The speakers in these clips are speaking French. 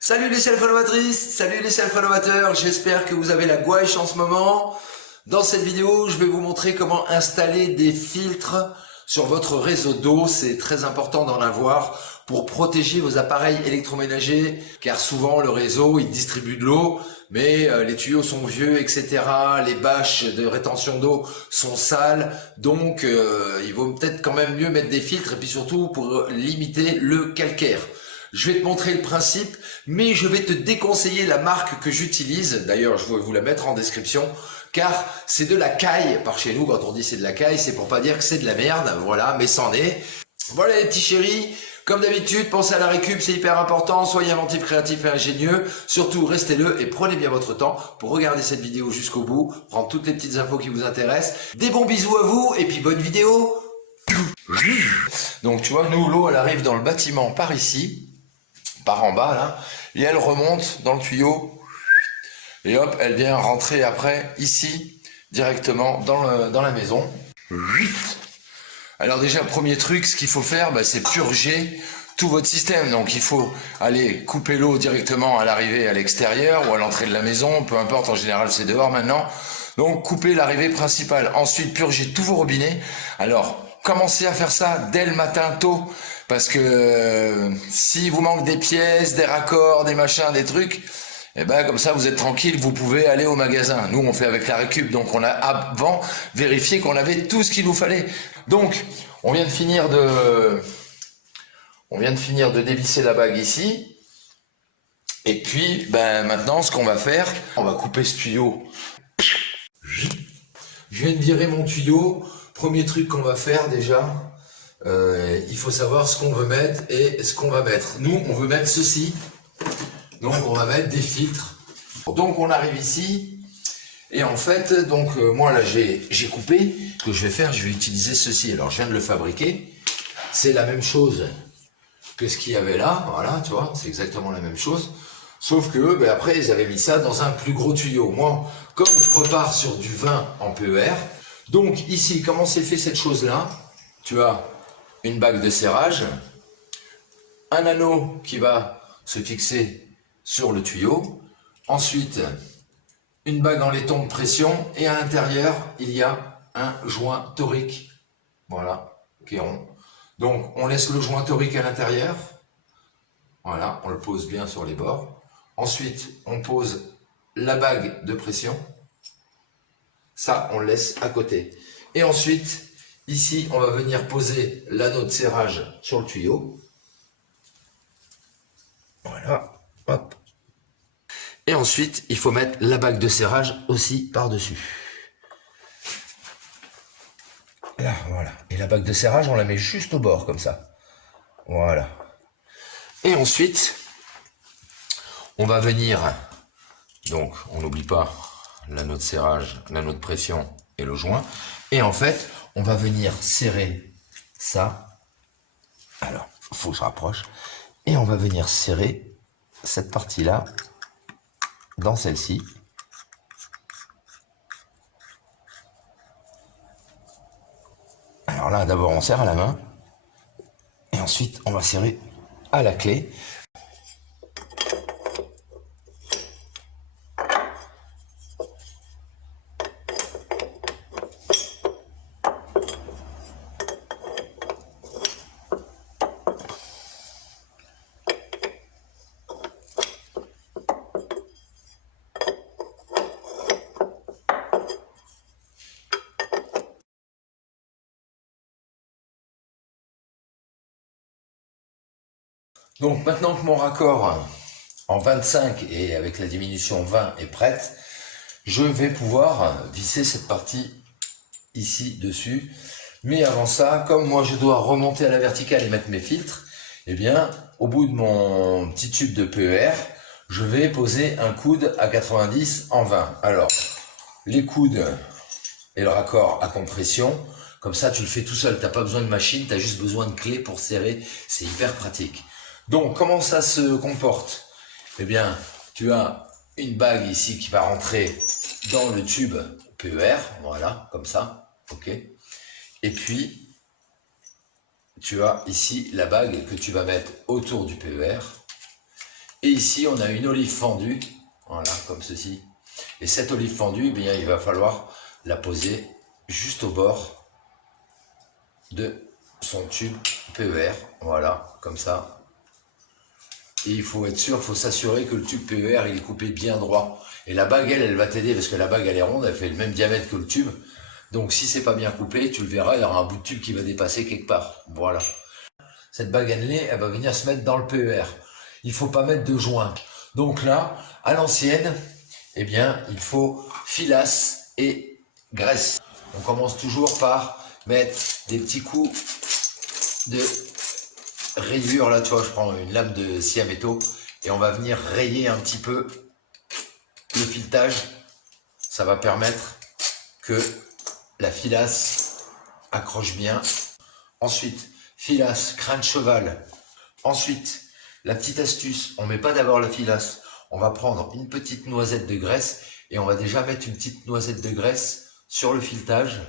Salut les self-innovatrices, salut les self-innovateurs, j'espère que vous avez la gouache en ce moment. Dans cette vidéo, je vais vous montrer comment installer des filtres sur votre réseau d'eau. C'est très important d'en avoir pour protéger vos appareils électroménagers, car souvent le réseau il distribue de l'eau, mais les tuyaux sont vieux, etc. Les bâches de rétention d'eau sont sales, donc il vaut peut-être quand même mieux mettre des filtres, et puis surtout pour limiter le calcaire. Je vais te montrer le principe, mais je vais te déconseiller la marque que j'utilise. D'ailleurs, je vais vous la mettre en description, car c'est de la caille. Par chez nous, quand on dit c'est de la caille, c'est pour pas dire que c'est de la merde. Voilà, mais c'en est. Voilà les petits chéris. Comme d'habitude, pensez à la récup, c'est hyper important. Soyez inventifs, créatifs et ingénieux. Surtout, restez-le et prenez bien votre temps pour regarder cette vidéo jusqu'au bout, prendre toutes les petites infos qui vous intéressent. Des bons bisous à vous et puis bonne vidéo. Donc tu vois, nous, l'eau, elle arrive dans le bâtiment par ici. Par en bas là, et elle remonte dans le tuyau, et hop, elle vient rentrer après ici, directement dans la maison. Alors déjà, premier truc, ce qu'il faut faire, c'est purger tout votre système. Donc il faut aller couper l'eau directement à l'arrivée à l'extérieur, ou à l'entrée de la maison, peu importe, en général c'est dehors maintenant. Donc couper l'arrivée principale, ensuite purger tous vos robinets. Alors, commencez à faire ça dès le matin tôt, parce que si vous manque des pièces, des raccords, des machins, des trucs, et comme ça vous êtes tranquille, vous pouvez aller au magasin. Nous on fait avec la récup, donc on a avant vérifié qu'on avait tout ce qu'il nous fallait. Donc on vient de finir de dévisser la bague ici. Et puis maintenant ce qu'on va faire, on va couper ce tuyau. Je viens de virer mon tuyau. Premier truc qu'on va faire déjà, il faut savoir ce qu'on veut mettre et ce qu'on va mettre. Nous, on veut mettre ceci. Donc, on va mettre des filtres. Donc, on arrive ici. Et en fait, moi, là, j'ai coupé. Ce que je vais faire, je vais utiliser ceci. Alors, je viens de le fabriquer. C'est la même chose que ce qu'il y avait là. Voilà, tu vois, c'est exactement la même chose. Sauf que après, ils avaient mis ça dans un plus gros tuyau. Moi, comme je repars sur du 20 en PER, donc ici, comment c'est fait cette chose-là? Tu as une bague de serrage, un anneau qui va se fixer sur le tuyau, ensuite une bague en laiton de pression, et à l'intérieur, il y a un joint torique, voilà, qui est rond. Donc on laisse le joint torique à l'intérieur, voilà, on le pose bien sur les bords. Ensuite, on pose la bague de pression. Ça, on le laisse à côté. Et ensuite, ici, on va venir poser l'anneau de serrage sur le tuyau. Voilà, hop. Et ensuite, il faut mettre la bague de serrage aussi par-dessus. Là, voilà. Et la bague de serrage, on la met juste au bord, comme ça. Voilà. Et ensuite, on va venir, donc, on n'oublie pas l'anneau de serrage, l'anneau de pression et le joint. Et en fait, on va venir serrer ça. Alors, il faut que je rapproche. Et on va venir serrer cette partie-là dans celle-ci. Alors là, d'abord, on serre à la main. Et ensuite, on va serrer à la clé. Donc maintenant que mon raccord en 25 et avec la diminution 20 est prête, je vais pouvoir visser cette partie ici dessus. Mais avant ça, comme moi je dois remonter à la verticale et mettre mes filtres, eh bien au bout de mon petit tube de PER, je vais poser un coude à 90 en 20. Alors les coudes et le raccord à compression, comme ça tu le fais tout seul, tu n'as pas besoin de machine, tu as juste besoin de clés pour serrer, c'est hyper pratique. Donc, comment ça se comporte? Eh bien, tu as une bague ici qui va rentrer dans le tube PER, voilà, comme ça, ok. Et puis, tu as ici la bague que tu vas mettre autour du PER. Et ici, on a une olive fendue, voilà, comme ceci. Et cette olive fendue, eh bien, il va falloir la poser juste au bord de son tube PER, voilà, comme ça. Et il faut être sûr, il faut s'assurer que le tube PER, il est coupé bien droit. Et la bague, elle va t'aider, parce que la bague, elle est ronde, elle fait le même diamètre que le tube. Donc, si c'est pas bien coupé, tu le verras, il y aura un bout de tube qui va dépasser quelque part. Voilà. Cette bague annelée, elle va venir se mettre dans le PER. Il faut pas mettre de joint. Donc là, à l'ancienne, eh bien, il faut filasse et graisse. On commence toujours par mettre des petits coups de rayure. Là, tu vois, je prends une lame de scie à métaux et on va venir rayer un petit peu le filetage. Ça va permettre que la filasse accroche bien. Ensuite, filasse, crin de cheval. Ensuite, la petite astuce, on ne met pas d'abord la filasse. On va prendre une petite noisette de graisse et on va déjà mettre une petite noisette de graisse sur le filetage.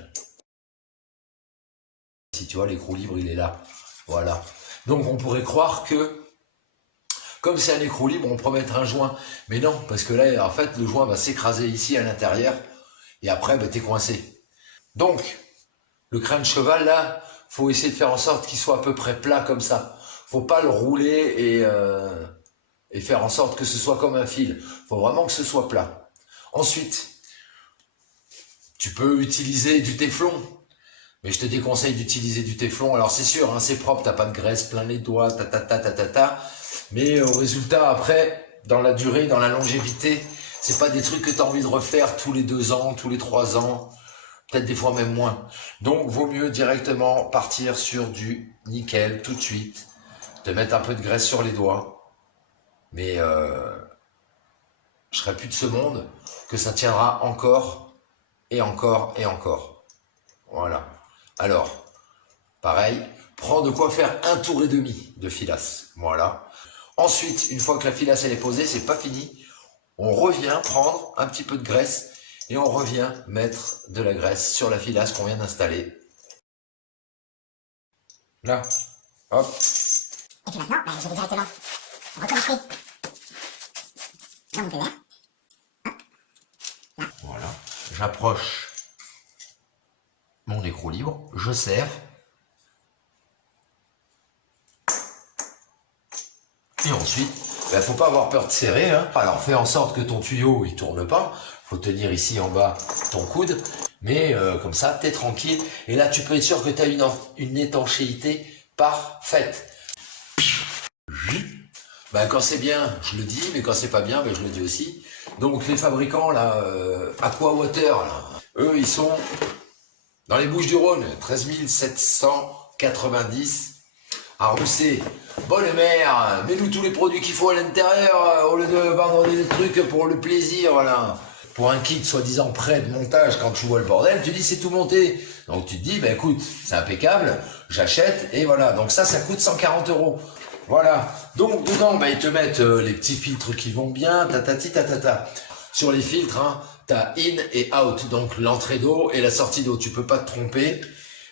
Si tu vois, l'écrou libre, il est là. Voilà. Donc, on pourrait croire que, comme c'est un écrou libre, on peut mettre un joint. Mais non, parce que là, en fait, le joint va s'écraser ici à l'intérieur et après, bah, t'es coincé. Donc, le crin de cheval, là, faut essayer de faire en sorte qu'il soit à peu près plat comme ça. Faut pas le rouler et faire en sorte que ce soit comme un fil. Faut vraiment que ce soit plat. Ensuite, tu peux utiliser du téflon, mais je te déconseille d'utiliser du téflon. Alors c'est sûr, hein, c'est propre, t'as pas de graisse plein les doigts, mais au résultat, après, dans la durée, dans la longévité, c'est pas des trucs que tu as envie de refaire tous les 2 ans, tous les 3 ans, peut-être des fois même moins. Donc, vaut mieux directement partir sur du nickel tout de suite, te mettre un peu de graisse sur les doigts, mais je serai plus de ce monde que ça tiendra encore et encore et encore. Voilà. Alors, pareil, prends de quoi faire un tour et demi de filasse. Voilà. Ensuite, une fois que la filasse elle est posée, c'est pas fini. On revient prendre un petit peu de graisse et on revient mettre de la graisse sur la filasse qu'on vient d'installer. Là. Hop. Et puis maintenant, je vais directement recommencer dans mon PER. Voilà. J'approche mon écrou libre, je serre. Et ensuite, il faut pas avoir peur de serrer. Hein. Alors fais en sorte que ton tuyau il tourne pas. Faut tenir ici en bas ton coude. Mais comme ça, tu es tranquille. Et là, tu peux être sûr que tu as une étanchéité parfaite. Ben, quand c'est bien, je le dis, mais quand c'est pas bien, ben, je le dis aussi. Donc les fabricants, là, Aqua Water, là, eux, ils sont dans les Bouches-du-Rhône, 13 790 à Rousset. Bonne mère, mets-nous tous les produits qu'il faut à l'intérieur, au lieu de vendre des trucs pour le plaisir, voilà. Pour un kit soi-disant prêt de montage, quand tu vois le bordel, tu dis c'est tout monté. Donc tu te dis, ben écoute, c'est impeccable, j'achète, et voilà. Donc ça coûte 140 €. Voilà. Donc dedans, ben, ils te mettent les petits filtres qui vont bien, tatati tatata. Sur les filtres, hein, t'as in et out, donc l'entrée d'eau et la sortie d'eau, tu peux pas te tromper.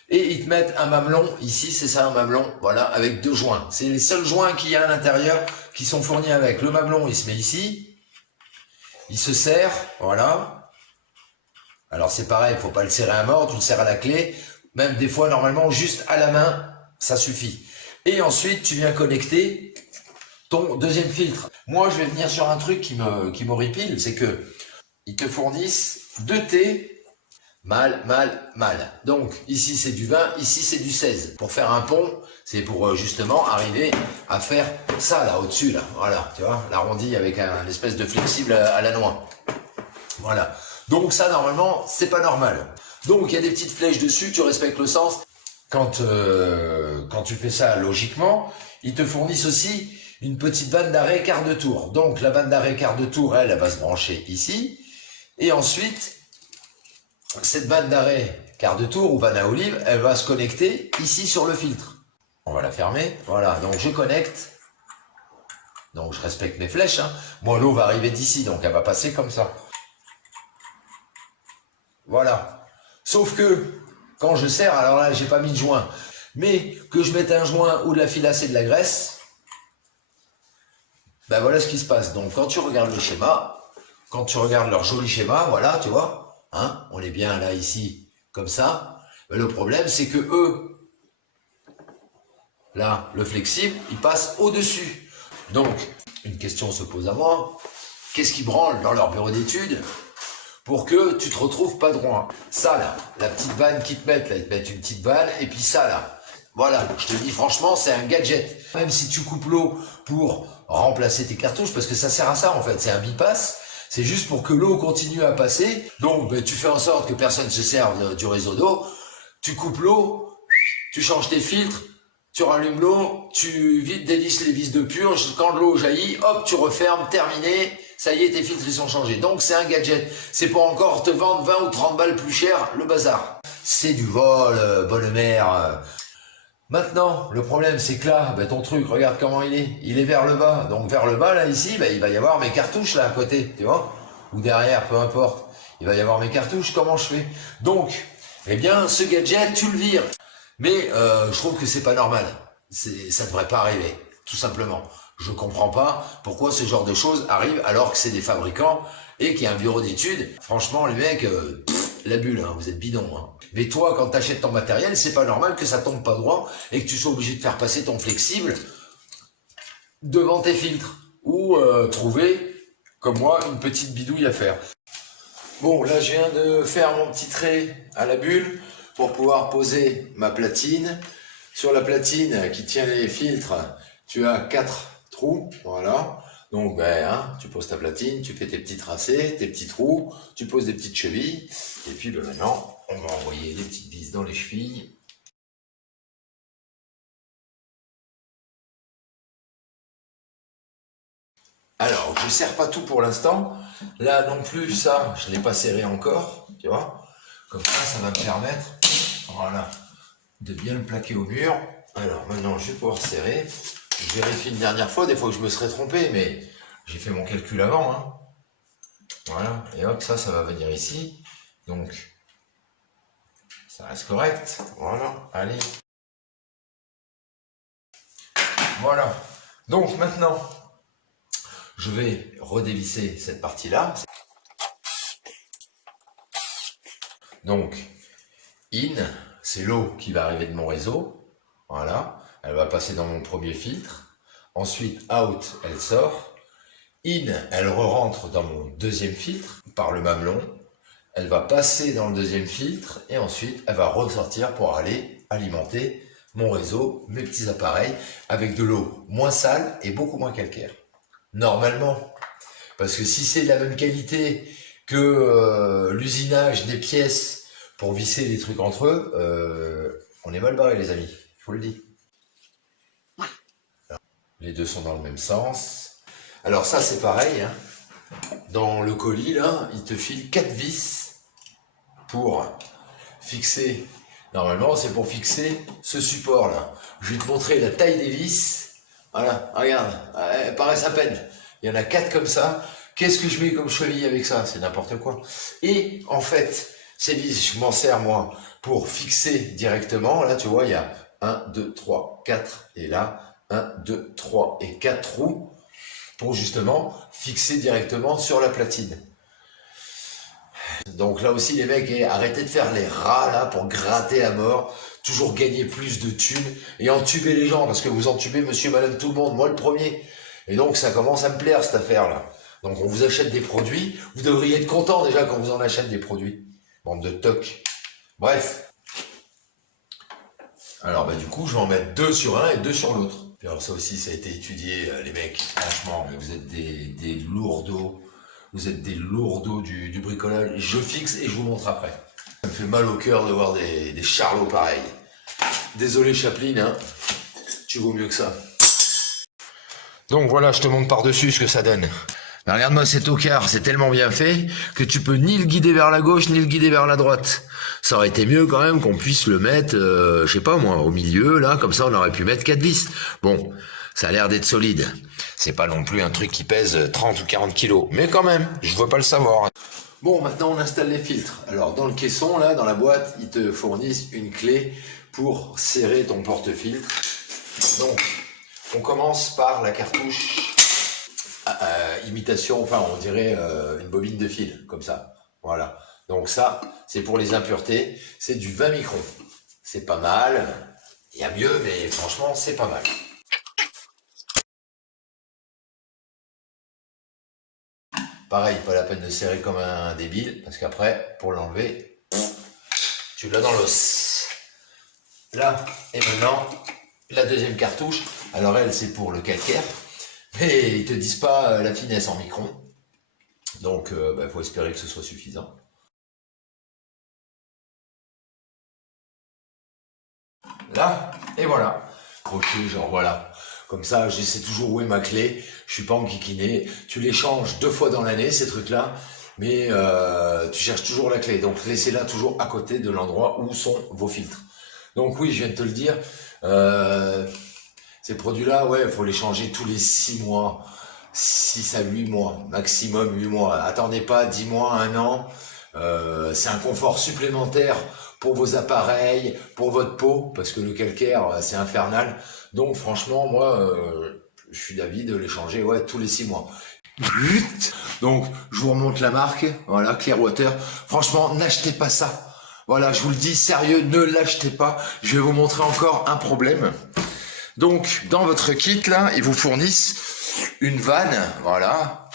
Et ils te mettent un mamelon, ici c'est ça un mamelon, voilà, avec 2 joints. C'est les seuls joints qu'il y a à l'intérieur qui sont fournis avec. Le mamelon, il se met ici, il se serre, voilà. Alors c'est pareil, il faut pas le serrer à mort, tu le serres à la clé. Même des fois, normalement, juste à la main, ça suffit. Et ensuite, tu viens connecter ton deuxième filtre. Moi, je vais venir sur un truc qui m'horripile, c'est que ils te fournissent 2 thés mal. Donc, ici, c'est du 20, ici, c'est du 16. Pour faire un pont, c'est pour justement arriver à faire ça, là, au-dessus, là. Voilà, tu vois, l'arrondi avec un espèce de flexible à la noix. Voilà. Donc, ça, normalement, c'est pas normal. Donc, il y a des petites flèches dessus, tu respectes le sens. Quand tu fais ça logiquement, ils te fournissent aussi une petite bande d'arrêt quart de tour. Donc, la bande d'arrêt quart de tour, elle va se brancher ici. Et ensuite, cette bande d'arrêt quart de tour ou bande à olive, elle va se connecter ici sur le filtre. On va la fermer. Voilà, donc je connecte. Donc je respecte mes flèches. Hein. Moi, l'eau va arriver d'ici, donc elle va passer comme ça. Voilà. Sauf que, quand je serre, alors là, j'ai pas mis de joint. Mais que je mette un joint ou de la filasse et de la graisse, Ben voilà ce qui se passe. Donc quand tu regardes le schéma, quand tu regardes leur joli schéma, voilà, tu vois, hein, on est bien là, ici, comme ça. Mais le problème, c'est que eux, là, le flexible, il passe au-dessus. Donc, une question se pose à moi. Qu'est-ce qui branle dans leur bureau d'études pour que tu te retrouves pas droit? Ça, là, la petite vanne qu'ils te mettent, là, ils te mettent une petite vanne, et puis ça, là. Voilà, je te dis franchement, c'est un gadget. Même si tu coupes l'eau pour remplacer tes cartouches, parce que ça sert à ça, en fait, c'est un bipass. C'est juste pour que l'eau continue à passer. Donc, ben, tu fais en sorte que personne ne se serve du réseau d'eau. Tu coupes l'eau, tu changes tes filtres, tu rallumes l'eau, tu dévisses les vis de purge. Quand l'eau jaillit, hop, tu refermes, terminé. Ça y est, tes filtres, ils sont changés. Donc, c'est un gadget. C'est pour encore te vendre 20 ou 30 balles plus cher, le bazar. C'est du vol, bonne mère. Maintenant, le problème, c'est que là, ben, ton truc, regarde comment il est. Il est vers le bas. Donc, vers le bas, là, ici, ben, il va y avoir mes cartouches, là, à côté, tu vois. Ou derrière, peu importe. Il va y avoir mes cartouches. Comment je fais? Donc, eh bien, ce gadget, tu le vires. Mais, je trouve que c'est pas normal. Ça devrait pas arriver. Tout simplement. Je comprends pas pourquoi ce genre de choses arrive alors que c'est des fabricants et qu'il y a un bureau d'études. Franchement, les mecs, la bulle, hein, vous êtes bidons. Hein. Mais toi, quand tu achètes ton matériel, c'est pas normal que ça tombe pas droit et que tu sois obligé de faire passer ton flexible devant tes filtres ou trouver, comme moi, une petite bidouille à faire. Bon, là, je viens de faire mon petit trait à la bulle pour pouvoir poser ma platine. Sur la platine qui tient les filtres, tu as 4 trous, voilà. Donc, ben, hein, tu poses ta platine, tu fais tes petits tracés, tes petits trous, tu poses des petites chevilles, et puis ben, maintenant, on va envoyer des petites vis dans les chevilles. Alors, je ne serre pas tout pour l'instant. Là non plus, ça, je ne l'ai pas serré encore, tu vois. Comme ça va me permettre, voilà, de bien le plaquer au mur. Alors, maintenant, je vais pouvoir serrer. Je vérifie une dernière fois, des fois que je me serais trompé, mais j'ai fait mon calcul avant. Hein. Voilà, et hop, ça va venir ici. Donc, ça reste correct. Voilà, allez. Voilà. Donc, maintenant, je vais redévisser cette partie-là. Donc, in, c'est l'eau qui va arriver de mon réseau. Voilà. Elle va passer dans mon premier filtre. Ensuite, out, elle sort. In, elle re-rentre dans mon deuxième filtre par le mamelon. Elle va passer dans le deuxième filtre et ensuite, elle va ressortir pour aller alimenter mon réseau, mes petits appareils, avec de l'eau moins sale et beaucoup moins calcaire. Normalement, parce que si c'est de la même qualité que l'usinage des pièces pour visser les trucs entre eux, on est mal barré les amis, je vous le dis. Les deux sont dans le même sens. Alors ça c'est pareil, hein. Dans le colis là, il te file 4 vis pour fixer. Normalement c'est pour fixer ce support là. Je vais te montrer la taille des vis. Voilà, regarde, elles paraissent à peine. Il y en a 4 comme ça. Qu'est-ce que je mets comme cheville avec ça? C'est n'importe quoi. Et en fait, ces vis, je m'en sers moi pour fixer directement. Là tu vois, il y a 1, 2, 3, 4 et là 1, 2, 3 et 4 trous pour justement fixer directement sur la platine. Donc là aussi les mecs, arrêtez de faire les rats là pour gratter à mort, toujours gagner plus de thunes et entuber les gens parce que vous entubez monsieur, madame, tout le monde, moi le premier. Et donc ça commence à me plaire cette affaire là. Donc on vous achète des produits, vous devriez être content déjà quand vous en achetez des produits. Bande de tocs. Bref. Alors bah du coup je vais en mettre 2 sur un et 2 sur l'autre. Puis alors ça aussi ça a été étudié, les mecs, franchement, vous êtes des lourdeaux. Vous êtes des lourdeaux du bricolage. Je fixe et je vous montre après. Ça me fait mal au cœur de voir des charlots pareils. Désolé Chaplin, hein. Tu vaux mieux que ça. Donc voilà, je te montre par-dessus ce que ça donne. Mais regarde-moi cet tocard, c'est tellement bien fait que tu peux ni le guider vers la gauche ni le guider vers la droite. Ça aurait été mieux quand même qu'on puisse le mettre, je sais pas moi, au milieu, là, comme ça on aurait pu mettre 4 vis. Bon, ça a l'air d'être solide. C'est pas non plus un truc qui pèse 30 ou 40 kilos, mais quand même, je veux pas le savoir. Bon, maintenant on installe les filtres. Alors dans le caisson, là, dans la boîte, ils te fournissent une clé pour serrer ton porte-filtre. Donc, on commence par la cartouche imitation, enfin on dirait une bobine de fil, comme ça. Voilà. Donc ça, c'est pour les impuretés. C'est du 20 microns. C'est pas mal. Il y a mieux, mais franchement, c'est pas mal. Pareil, pas la peine de serrer comme un débile, parce qu'après, pour l'enlever, tu l'as dans l'os. Là, et maintenant, la deuxième cartouche. Alors elle, c'est pour le calcaire, mais ils te disent pas la finesse en micron. Donc, faut espérer que ce soit suffisant. Là, et voilà. Crochet, genre voilà. Comme ça, je sais toujours où est ma clé. Je suis pas enquiquiné. Tu les changes 2 fois dans l'année, ces trucs-là. Mais tu cherches toujours la clé. Donc, laissez-la toujours à côté de l'endroit où sont vos filtres. Donc oui, je viens de te le dire. Ces produits-là, ouais, il faut les changer tous les 6 mois. 6 à 8 mois. Maximum 8 mois. Attendez pas 10 mois, 1 an. C'est un confort supplémentaire pour vos appareils, pour votre peau, parce que le calcaire, c'est infernal. Donc franchement, moi, je suis d'avis de les changer tous les 6 mois. Donc, je vous remonte la marque, voilà, Clearwater. Franchement, n'achetez pas ça. Voilà, je vous le dis, sérieux, ne l'achetez pas. Je vais vous montrer encore un problème. Donc, dans votre kit, là, ils vous fournissent une vanne, voilà,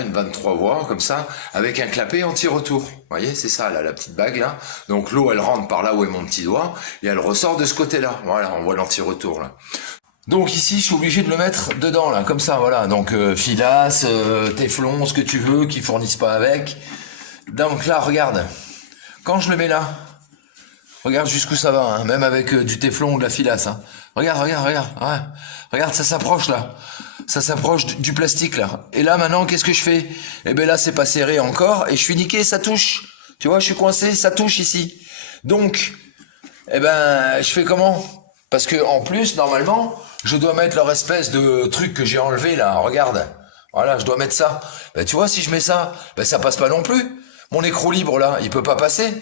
une vanne 3 voies, comme ça, avec un clapet anti-retour. Vous voyez, c'est ça, là, la petite bague, là. Donc, l'eau, elle rentre par là où est mon petit doigt, et elle ressort de ce côté-là. Voilà, on voit l'anti-retour, là. Donc ici, je suis obligé de le mettre dedans, là, comme ça, voilà. Donc, filasse, téflon, ce que tu veux, qui fournissent pas avec. Donc là, regarde. Quand je le mets là, regarde jusqu'où ça va, hein, même avec du téflon ou de la filasse. Hein. Regarde. Ouais. Regarde, ça s'approche, là. Ça s'approche du plastique, là. Et là, maintenant, qu'est-ce que je fais? Eh ben là, c'est pas serré encore, et je suis niqué, ça touche. Tu vois, je suis coincé, ça touche ici. Donc, eh ben, je fais comment? Parce que en plus, normalement, je dois mettre leur espèce de truc que j'ai enlevé là, regarde. Voilà, je dois mettre ça. Ben, tu vois, si je mets ça, ben, ça passe pas non plus. Mon écrou libre là, il peut pas passer.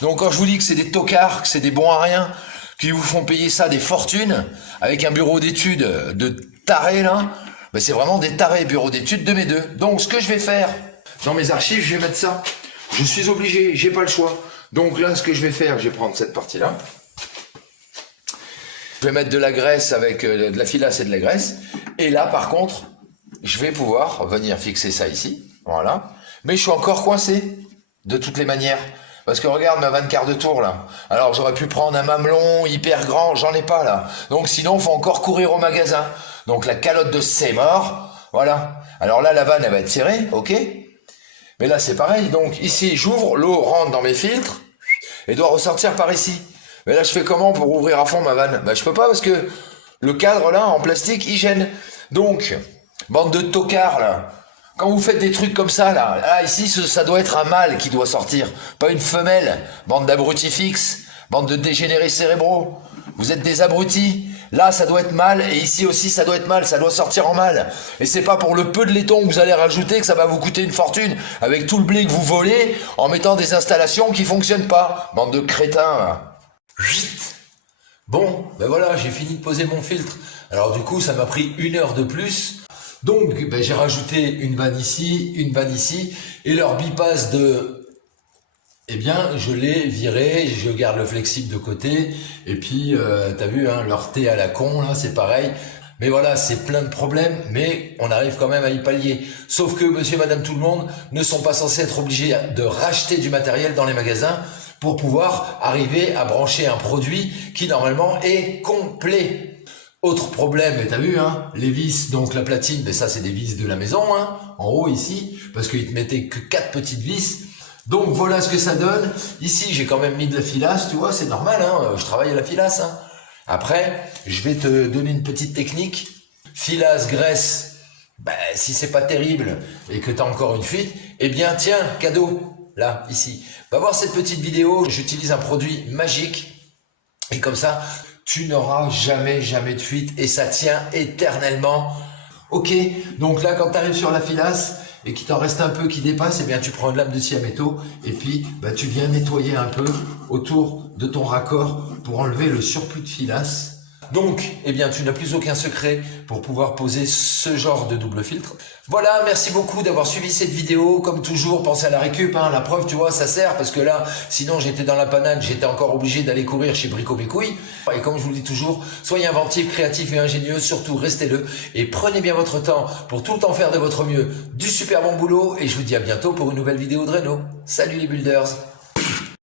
Donc quand je vous dis que c'est des tocards, que c'est des bons à rien, qui vous font payer ça des fortunes, avec un bureau d'études de tarés là, ben, c'est vraiment des tarés, bureau d'études de mes deux. Donc ce que je vais faire, dans mes archives, je vais mettre ça. Je suis obligé, j'ai pas le choix. Donc là, ce que je vais faire, je vais prendre cette partie-là. Je vais mettre de la graisse avec de la filasse et de la graisse. Et là, par contre, je vais pouvoir venir fixer ça ici. Voilà. Mais je suis encore coincé, de toutes les manières. Parce que regarde ma 24 de tour, là. Alors, j'aurais pu prendre un mamelon hyper grand, j'en ai pas, là. Donc, sinon, faut encore courir au magasin. Donc, la calotte de c'est mort. Voilà. Alors là, la vanne, elle va être serrée, ok. Mais là, c'est pareil. Donc, ici, j'ouvre, l'eau rentre dans mes filtres et doit ressortir par ici. Mais là, je fais comment pour ouvrir à fond ma vanne? Ben, je peux pas parce que le cadre, là, en plastique, il gêne. Donc, bande de tocards, là. Quand vous faites des trucs comme ça, là, ici, ça doit être un mâle qui doit sortir, pas une femelle. Bande d'abrutis fixes, bande de dégénérés cérébraux. Vous êtes des abrutis. Là, ça doit être mâle, et ici aussi, ça doit être mâle, ça doit sortir en mâle. Et c'est pas pour le peu de laiton que vous allez rajouter que ça va vous coûter une fortune, avec tout le blé que vous volez, en mettant des installations qui fonctionnent pas. Bande de crétins, là. Bon, ben voilà, j'ai fini de poser mon filtre. Alors du coup, ça m'a pris 1 heure de plus. Donc, ben, j'ai rajouté une vanne ici, et leur bipasse de... Eh bien, je l'ai viré, je garde le flexible de côté, et puis, t'as vu, hein, leur thé à la con, là, c'est pareil. Mais voilà, c'est plein de problèmes, mais on arrive quand même à y pallier. Sauf que monsieur et madame tout le monde ne sont pas censés être obligés de racheter du matériel dans les magasins pour pouvoir arriver à brancher un produit qui, normalement, est complet. Autre problème, et t'as vu, hein, les vis, donc la platine, mais ça c'est des vis de la maison, hein, en haut ici, parce qu'ils te mettaient que 4 petites vis. Donc voilà ce que ça donne. Ici, j'ai quand même mis de la filasse, tu vois, c'est normal, hein, je travaille à la filasse. Hein. Après, je vais te donner une petite technique. Filasse, graisse, ben, si c'est pas terrible et que t'as encore une fuite, eh bien tiens, cadeau, là, ici. Va voir cette petite vidéo, j'utilise un produit magique, et comme ça, tu n'auras jamais de fuite et ça tient éternellement. Ok, donc là quand tu arrives sur la filasse et qu'il t'en reste un peu qui dépasse, eh bien tu prends une lame de scie à métaux et puis bah, tu viens nettoyer un peu autour de ton raccord pour enlever le surplus de filasse. Donc, eh bien, tu n'as plus aucun secret pour pouvoir poser ce genre de double filtre. Voilà, merci beaucoup d'avoir suivi cette vidéo. Comme toujours, pensez à la récup, hein. La preuve, tu vois, ça sert parce que là, sinon j'étais dans la panade, j'étais encore obligé d'aller courir chez Brico Bécouille. Et comme je vous le dis toujours, soyez inventifs, créatifs et ingénieux, surtout restez-le et prenez bien votre temps pour tout le temps faire de votre mieux. Du super bon boulot et je vous dis à bientôt pour une nouvelle vidéo de Renault. Salut les builders!